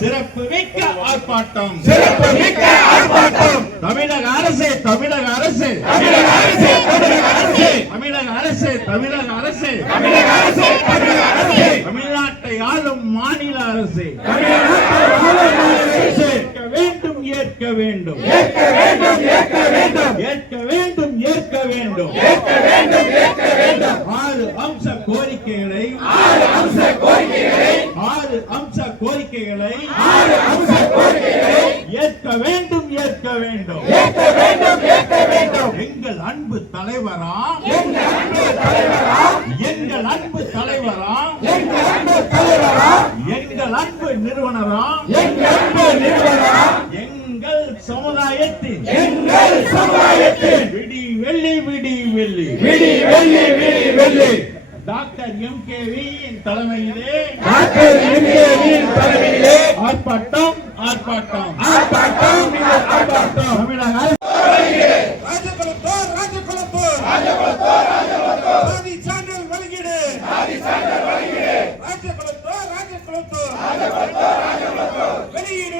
சிறப்பு மிக்க ஆர்ப்பாட்டம் சிறப்பு மிக்க ஆர்ப்பாட்டம் தமிழக அரசு தமிழக அரசு தமிழக அரசு தமிழக அரசு தமிழக அரசு தமிழக அரசு தமிழக அரசு தமிழக அரசு தமிழ்நாட்டை ஆளும் மாநில அரசு ஏற்க வேண்டும் ஏற்க வேண்டும் ஏற்க வேண்டும் ஏற்க வேண்டும் ஏற்க வேண்டும் ஏற்க வேண்டும் ஏற்க வேண்டும் ஏற்க வேண்டும் 6 அம்ச கோரிக்கைகளை 6 அம்ச கோரிக்கைகளை 6 அம்ச கோரிக்கைகளை 6 அம்ச கோரிக்கைகளை ஏற்க வேண்டும் ஏற்க வேண்டும் ஏற்க வேண்டும் ஏற்க வேண்டும் எங்கள் அன்பு தலைவரா எங்கள் அன்பு தலைவரா எங்கள் அன்பு தலைவரா எங்கள் அன்பு தலைவரா எங்கள் அன்பு நிறுவனரா எங்கள் அன்பு நிறுவனரா எங்கள் சமுதாயத்தின் எங்கள் சமுதாயத்தின் விடி வெள்ளி விடி வெள்ளி விடி வெள்ளி விடி வெள்ளி டாக்டர் MKV தலைமையிலே டாக்டர் MKவின் தலைமையிலே ஆர்ப்பாட்டம் ஆர்ப்பாட்டம் ஆர்ப்பாட்டம் ஆர்ப்பாட்டம் தமிழக ராஜகுலத்தோர் ராஜகுலத்தோர் சாதி சான்றல் வழங்கிடு ராஜகுலத்தோர் ராஜகுலத்தோர் வெளியீடு